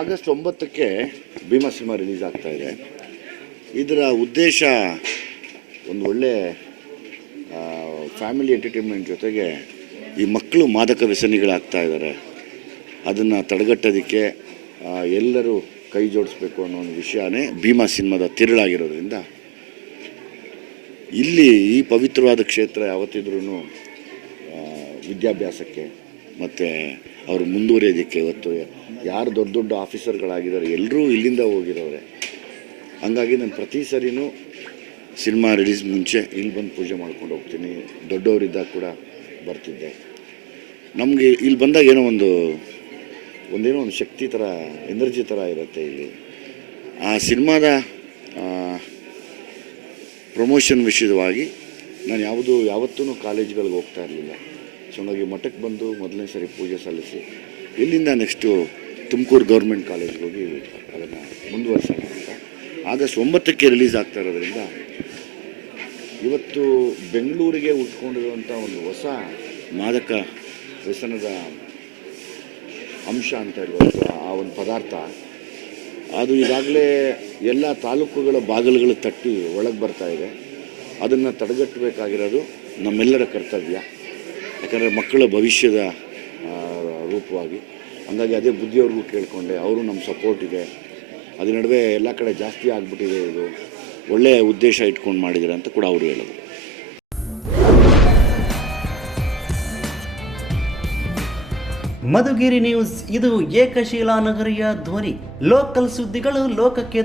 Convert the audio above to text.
August 9ಕ್ಕೆ Bima cinema release ಆಗ್ತಾ ಇದೆ. ಇದರ ಉದ್ದೇಶ ಒಂದು ಒಳ್ಳೆ ಫ್ಯಾಮಿಲಿ ಎಂಟರ್ಟೈನ್ಮೆಂಟ್ ಜೊತೆಗೆ ಈ ಮಕ್ಕಳು ಮಾದಕ ವ್ಯಸನಿಗಳಾಗ್ತಾ ಇದ್ದಾರೆ, ಅದನ್ನು ತಡೆಗಟ್ಟೋದಕ್ಕೆ ಎಲ್ಲರೂ ಕೈ ಜೋಡಿಸ್ಬೇಕು ಅನ್ನೋ ಒಂದು ವಿಷಯನೇ ಭೀಮಾ ಸಿನಿಮಾದ ತಿರುಳಾಗಿರೋದ್ರಿಂದ ಇಲ್ಲಿ ಈ ಪವಿತ್ರವಾದ ಕ್ಷೇತ್ರ ಯಾವತ್ತಿದ್ರೂ ವಿದ್ಯಾಭ್ಯಾಸಕ್ಕೆ ಮತ್ತು ಅವರು ಮುಂದುವರಿಯೋದಕ್ಕೆ ಇವತ್ತು ಯಾರು ದೊಡ್ಡ ದೊಡ್ಡ ಆಫೀಸರ್ಗಳಾಗಿದ್ದಾರೆ ಎಲ್ಲರೂ ಇಲ್ಲಿಂದ ಹೋಗಿರೋರೆ. ಹಂಗಾಗಿ ನಾನು ಪ್ರತಿ ಸರಿನೂ ಸಿನಿಮಾ ರಿಲೀಸ್ ಮುಂಚೆ ಇಲ್ಲಿ ಬಂದು ಪೂಜೆ ಮಾಡ್ಕೊಂಡು ಹೋಗ್ತೀನಿ. ದೊಡ್ಡವರಿದ್ದಾಗ ಕೂಡ ಬರ್ತಿದ್ದೆ. ನಮಗೆ ಇಲ್ಲಿ ಬಂದಾಗ ಏನೋ ಒಂದು ಶಕ್ತಿ ಥರ, ಎನರ್ಜಿ ಥರ ಇರುತ್ತೆ ಇಲ್ಲಿ. ಆ ಸಿನಿಮಾದ ಪ್ರಮೋಷನ್ ವಿಷಯವಾಗಿ ನಾನು ಯಾವತ್ತೂ ಕಾಲೇಜ್ಗಳಿಗೆ ಹೋಗ್ತಾ ಇರಲಿಲ್ಲ. ಸೊ ಹಾಗಾಗಿ ಮಠಕ್ಕೆ ಬಂದು ಮೊದಲನೇ ಸರಿ ಪೂಜೆ ಸಲ್ಲಿಸಿ ಇಲ್ಲಿಂದ ನೆಕ್ಸ್ಟು ತುಮಕೂರು ಗೌರ್ಮೆಂಟ್ ಕಾಲೇಜ್ಗೆ ಹೋಗಿ ಅದನ್ನು ಮುಂದುವರ್ಸೋಣ ಅಂತ. ಆಗಸ್ಟ್ 9ಕ್ಕೆ ರಿಲೀಸ್ ಆಗ್ತಾ ಇರೋದ್ರಿಂದ ಇವತ್ತು ಬೆಂಗಳೂರಿಗೆ ಉಟ್ಕೊಂಡಿರುವಂಥ ಒಂದು ಹೊಸ ಮಾದಕ ವ್ಯಸನದ ಅಂಶ ಅಂತ ಹೇಳ್ಬೋದು, ಆ ಒಂದು ಪದಾರ್ಥ ಅದು ಈಗಾಗಲೇ ಎಲ್ಲ ತಾಲೂಕುಗಳ ಬಾಗಿಲುಗಳು ತಟ್ಟಿ ಒಳಗೆ ಬರ್ತಾ ಇದೆ. ಅದನ್ನು ತಡೆಗಟ್ಟಬೇಕಾಗಿರೋದು ನಮ್ಮೆಲ್ಲರ ಕರ್ತವ್ಯ. ಯಾಕಂದರೆ ಮಕ್ಕಳ ಭವಿಷ್ಯದ ರೂಪವಾಗಿ. ಹಂಗಾಗಿ ಅದೇ ಬುದ್ಧಿಯವ್ರಿಗೂ ಕೇಳಿಕೊಂಡೆ, ಅವರು ನಮ್ಮ ಸಪೋರ್ಟ್ ಇದೆ. ಅದ್ರ ನಡುವೆ ಎಲ್ಲ ಕಡೆ ಜಾಸ್ತಿ ಆಗಿಬಿಟ್ಟಿದೆ, ಇದು ಒಳ್ಳೆಯ ಉದ್ದೇಶ ಇಟ್ಕೊಂಡು ಮಾಡಿದ್ದಾರೆ ಅಂತ ಕೂಡ ಅವರು ಹೇಳಿದರು. ಮಧುಗಿರಿ ನ್ಯೂಸ್, ಇದು ಏಕಶಿಲಾ ನಗರಿಯ ಧ್ವನಿ. ಲೋಕಲ್ ಸುದ್ದಿಗಳು ಲೋಕಕ್ಕೆ